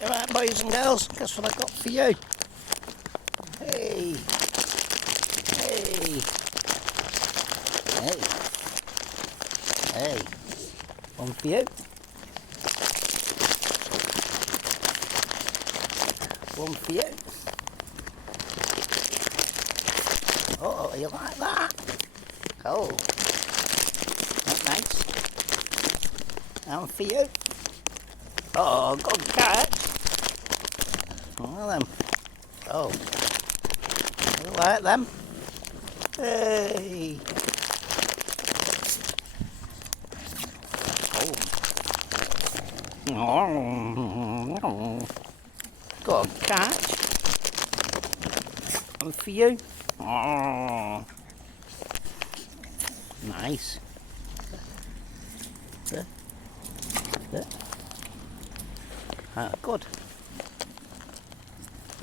Alright, boys and girls, guess what I got for you? Hey, hey, hey, hey, one for you. One for you. Oh, you like that? Oh, that's nice. And for you. Oh, good catch. One of them. Oh, you like them? Hey. Oh. Good catch. And for you. Oh, nice. There. Ah, good.